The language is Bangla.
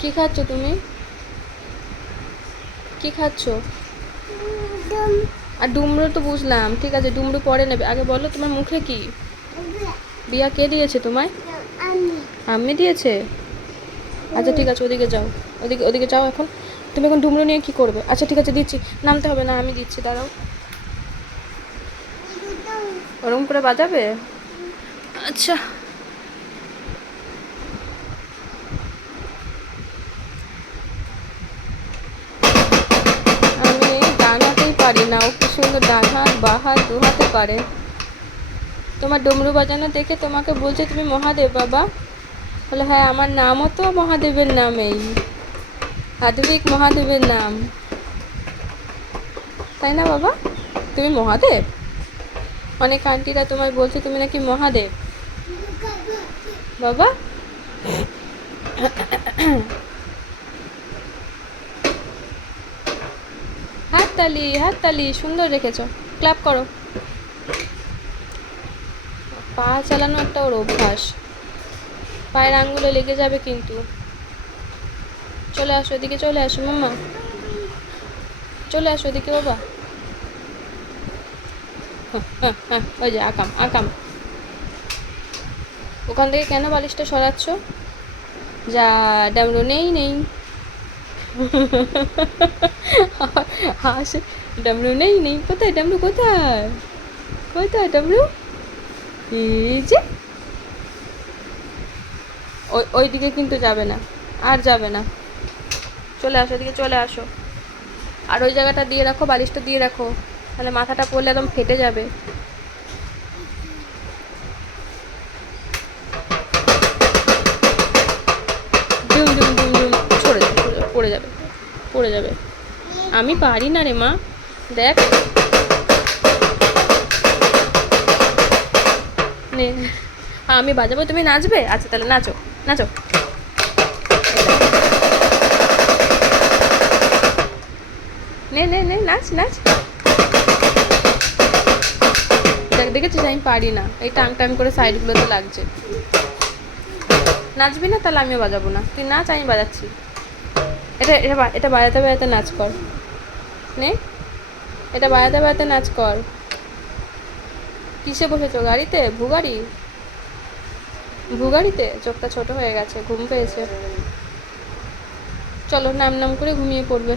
কি খাচ্ছ তুমি? কি খাচ্ছ? আর ডুমরো তো বুঝলাম, ঠিক আছে ডুমরো পরে নেবে, আগে বলো তোমার মুখে কি? বিয়া কে দিয়েছে তোমায়? আম্মি দিয়েছে? আচ্ছা ঠিক আছে, ওদিকে যাও, ওদিকে ওদিকে যাও এখন। তুমি এখন ডুমরো নিয়ে কি করবে? আচ্ছা ঠিক আছে দিচ্ছি, নামতে হবে না, আমি দিচ্ছি, দাঁড়াও। ওরম করে বাজাবে? আচ্ছা। আমি ডান হাতেই পারি না, ও কি সুন্দর ডান হাত বা হাত দু হাতে পারে। তোমার ডমরু বাজানো দেখে তোমাকে বলছে তুমি মহাদেব বাবা। বলে হ্যাঁ, আমার নামও তো মহাদেবের নামেই, আধুনিক মহাদেবের নাম, তাই না বাবা? তুমি মহাদেব। অনেক আন্টিরা তোমায় বলছে তুমি নাকি মহাদেব বাবা। হাততালি হাততালি, সুন্দর রেখেছো, ক্লাপ করো। পা চালানো একটা ওর অভ্যাস, পায়ের আঙ্গুলে লেগে যাবে কিন্তু। চলে আসো এদিকে, চলে আসো মাম্মা, চলে আসো এদিকে বাবা। হ্যাঁ হ্যাঁ হ্যাঁ, ওই যে আকাম আকাম। ওখান থেকে কেন বালিশটা সরাচ্ছ? যা, ডামরু নেই নেই। হাসে, ডামরু নেই নেই, কোথায় ডামরু, কোথায় কোথায় ডামরু? এই যে, ওই ওই দিকে কিন্তু যাবে না, আর যাবে না। চলে আসো এদিকে, চলে আসো। আর ওই জায়গাটা দিয়ে রাখো, বালিশটা দিয়ে রাখো, তাহলে মাথাটা পড়লে একদম ফেটে যাবে। ডুম ডুম ডুম ডুম, সরে যাবে, পড়ে যাবে, পড়ে যাবে। আমি পারি না রে মা, দেখ। নে, আমি বাজাবো, তুমি নাচবে? আচ্ছা তাহলে নাচো, নাচো। নে নে নে, নাচ নাচ। দেখ, দেখেছিস আমি পারি না, এই টাং টাং করে সাইডগুলোতে লাগছে। নাচবি না? তাহলে আমিও বাজাবো না, তুই নাচ, আমি বাজাচ্ছি। এটা এটা এটা বাজাতে বাজাতে নাচ কর। নে, এটা বাজাতে বাজাতে নাচ কর। কিসে বসেছো, গাড়িতে? ভুগাড়ি, ভুগাড়িতে? চোখটা ছোট হয়ে গেছে, ঘুম পেয়েছে। চলো, নাম নাম করে ঘুমিয়ে পড়বে।